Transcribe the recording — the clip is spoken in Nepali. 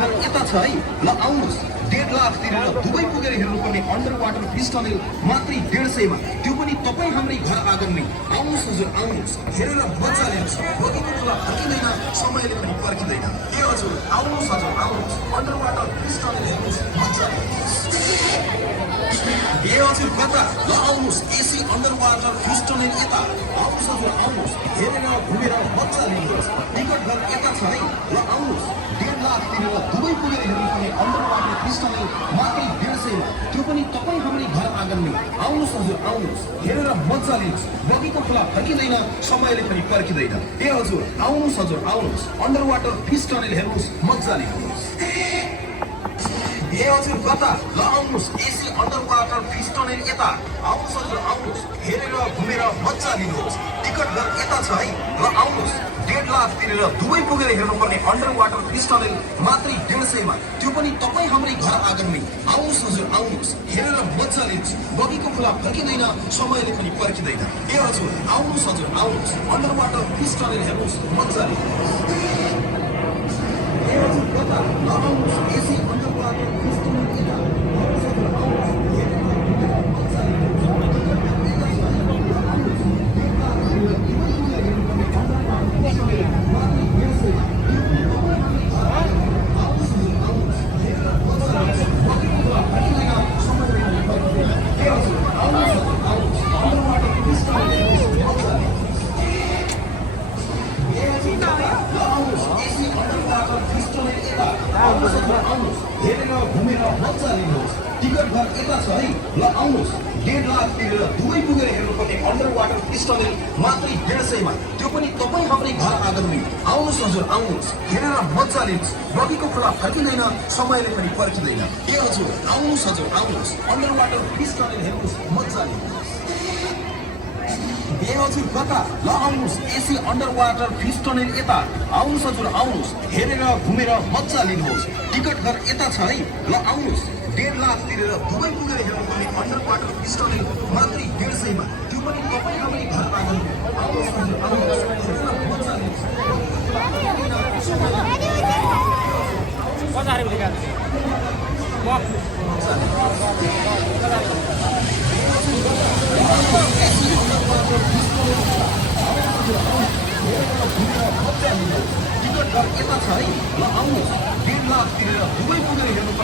घर यता छ है। ल आउनुहोस्, 1.5 लाख तिरेर दुबई पुगेर हेर्नुपर्ने अन्डर वाटर फिस टनल मात्रै 150 मा, त्यो पनि तपाईँ हाम्रै घर आँगनमै। आउनुहोस् हजुर, आउनुहोस्, हेरेर मजा लिनुहोस्। बगेको खोला फर्किँदैन, समयले पनि पर्खिँदैन। ए हजुर, आउनुहोस् हजुर, आउनुहोस्, अन्डर वाटर फिस टनल हेर्नुहोस्, मजा लिनुहोस्। ए हजुर कता? ल आउनुहोस्, AC under water fish tunnel यता। आउनुहोस् हजुर, आउनुहोस्, हेरेर घुमेर मजा लिनुहोस्। टिकट घर यता छ है। ल आउनुहोस्, 1.5 लाख तिरेर दुबई पुगेर हेर्नुपर्ने अन्डर वाटर फिस टनल मात्रै 150 मा, त्यो पनि तपाईँ हाम्रै घर आँगनमै। आउनुहोस् हजुर, आउनुहोस्, हेरेर मजा लिनुहोस्। बगेको खोला फर्किँदैन, समयले पनि पर्खिँदैन। ए हजुर, आउनुहोस् हजुर, आउनुहोस्, अन्डर वाटर फिस टनल हेर्नुहोस्, मजा लिनुहोस्। ए हजुर कता? ल आउनुहोस्, AC under water fish tunnel यता। आउनुहोस् हजुर, आउनुहोस्, हेरेर घुमेर मजा लिनुहोस्। टिकट घर यता छ है। ल आउनुहोस्, 1.5 लाख तिरेर दुबई पुगेर हेर्नुपर्ने अन्डर वाटर फिस टनल मात्रै 150 मा, त्यो पनि तपाईँ हाम्रै घर आँगनमै। आउनुहोस् हजुर, आउनुहोस्, हेरेर मजा लिनुहोस्। बगेको खोला फर्किँदैन, समयले पनि पर्खिँदैन। ए हजुर, आउनुहोस् हजुर, आउनुहोस्, अन्डर वाटर फिस टनल हेर्नुहोस्, मजा लिनुहोस्। ए हजुर कता? ल आउनुहोस्, AC under water fish tunnel यता। आउनुहोस् हजुर, आउनुहोस्, हेरेर घुमेर मजा लिनुहोस्। हेरेर घुमेर मजा लिनुहोस्। टिकट घर यता छ है। ल आउनुहोस्, 1.5 लाख तिरेर दुबई पुगेर हेर्नुपर्ने अन्डर वाटर फिस टनल मात्रै 150 मा, त्यो पनि तपाईँ हाम्रै घर आँगनमै। आउनुहोस् हजुर, आउनुहोस्, हेरेर मजा लिनुहोस्। बगेको खोला फर्किँदैन, समयले पनि पर्खिँदैन। ए हजुर, आउनुहोस् हजुर, आउनुहोस्, अन्डर वाटर फिस टनल हेर्नुहोस्, मजा लिनुहोस्। ए हजुर कता? ल आउनुहोस्, AC under water fish tunnel यता। आउनुहोस् हजुर, आउनुहोस्, हेरेर घुमेर मजा लिनुहोस्। टिकट घर यता छ है। ल आउनुहोस्, 1.5 लाख तिरेर दुबई पुगेर हेर्नुपर्ने अन्डर वाटर फिस टनल मात्रै 150 मा, त्यो पनि तपाईँ हाम्रै घर आँगनमै। आउनुहोस् हजुर, आउनुहोस्, हेरेर मजा लिनुहोस्। टिकट घर यता छ है। ल आउनुहोस्, 1.5 लाख तिरेर दुबई पुगेर हेर्नुपर्ने